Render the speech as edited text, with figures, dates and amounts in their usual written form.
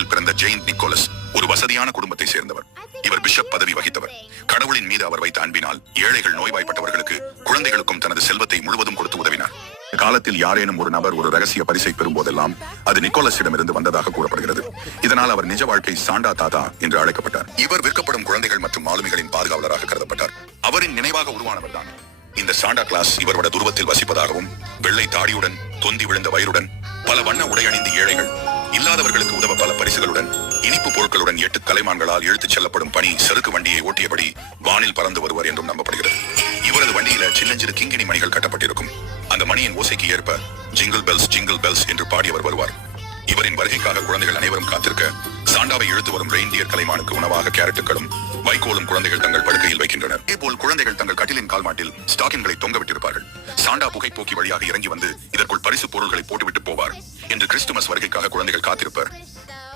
இத்தாலியில் பிறந்த ஜெயின் நிக்கோலஸ் ஒரு வசதியான குடும்பத்தை சேர்ந்தவர். இவர் பிஷப் பதவி வகித்தவர். கடவுளின் மீது அவர் வைத்த அன்பினால் ஏழைகள், நோய்வாய்ப்பட்டவர்களுக்கு, குழந்தைகளுக்கும் தனது செல்வத்தை முழுவதும் கொடுத்து உதவினார். காலத்தில் யாரேனும் ஒரு நபர் ஒரு ரகசிய பரிசை பெறும் போதெல்லாம் அது நிக்கோலஸிடமிருந்து வந்ததாக கூறப்படுகிறது. இதனால் அவர் நிஜ வாழ்க்கை சாண்டா தாத்தா என்று அழைக்கப்பட்டார். இவர் விற்கப்படும் குழந்தைகள் மற்றும் மாலுமிகளின் பாதுகாவலராக கருதப்பட்டார். அவரின் நினைவாக உருவானவர் தான் இந்த சாண்டா கிளாஸ். இவரோட துருவத்தில் வசிப்பதாகவும், வெள்ளை தாடியுடன், தொந்தி விழுந்த வயிறுடன், பல வண்ண உடை அணிந்து ஏழைகள், இல்லாதவர்களுக்கு உதவ பல பரிசுகளுடன், இனிப்பு பொருட்களுடன் 8 கலைமான்களால் இழுத்துச் செல்லப்படும் பணி சறுக்கு வண்டியை ஓட்டியபடி வானில் பறந்து வருவார் என்றும் நம்பப்படுகிறது. இவரது வண்டியில சின்னஞ்சிறு கிங்கிணி மணிகள் கட்டப்பட்டிருக்கும். அந்த மணியின் ஓசைக்கு ஏற்ப ஜிங்கிள் பெல்ஸ் என்று பாடியவர் வருவார். இவரின் வருகைக்காக குழந்தைகள் அனைவரும் காத்திருக்க, சாண்டாவை இழுத்து வரும் ரெயின்டியர் கலைமானுக்கு உணவாக கேரட்டுகளும் வைக்கோலும் குழந்தைகள் தங்கள் படுக்கையில் வைக்கின்றனர். இதேபோல் குழந்தைகள் தங்கள் கட்டிலின் கால்மாட்டில் ஸ்டாக்கின்களை தொங்கவிட்டிருப்பார்கள். சாண்டா புகைப்போக்கி வழியாக இறங்கி வந்து இதற்குள் பரிசு பொருள்களை போட்டுவிட்டு போவார் என்று கிறிஸ்துமஸ் வருகைக்காக குழந்தைகள் காத்திருப்பர்.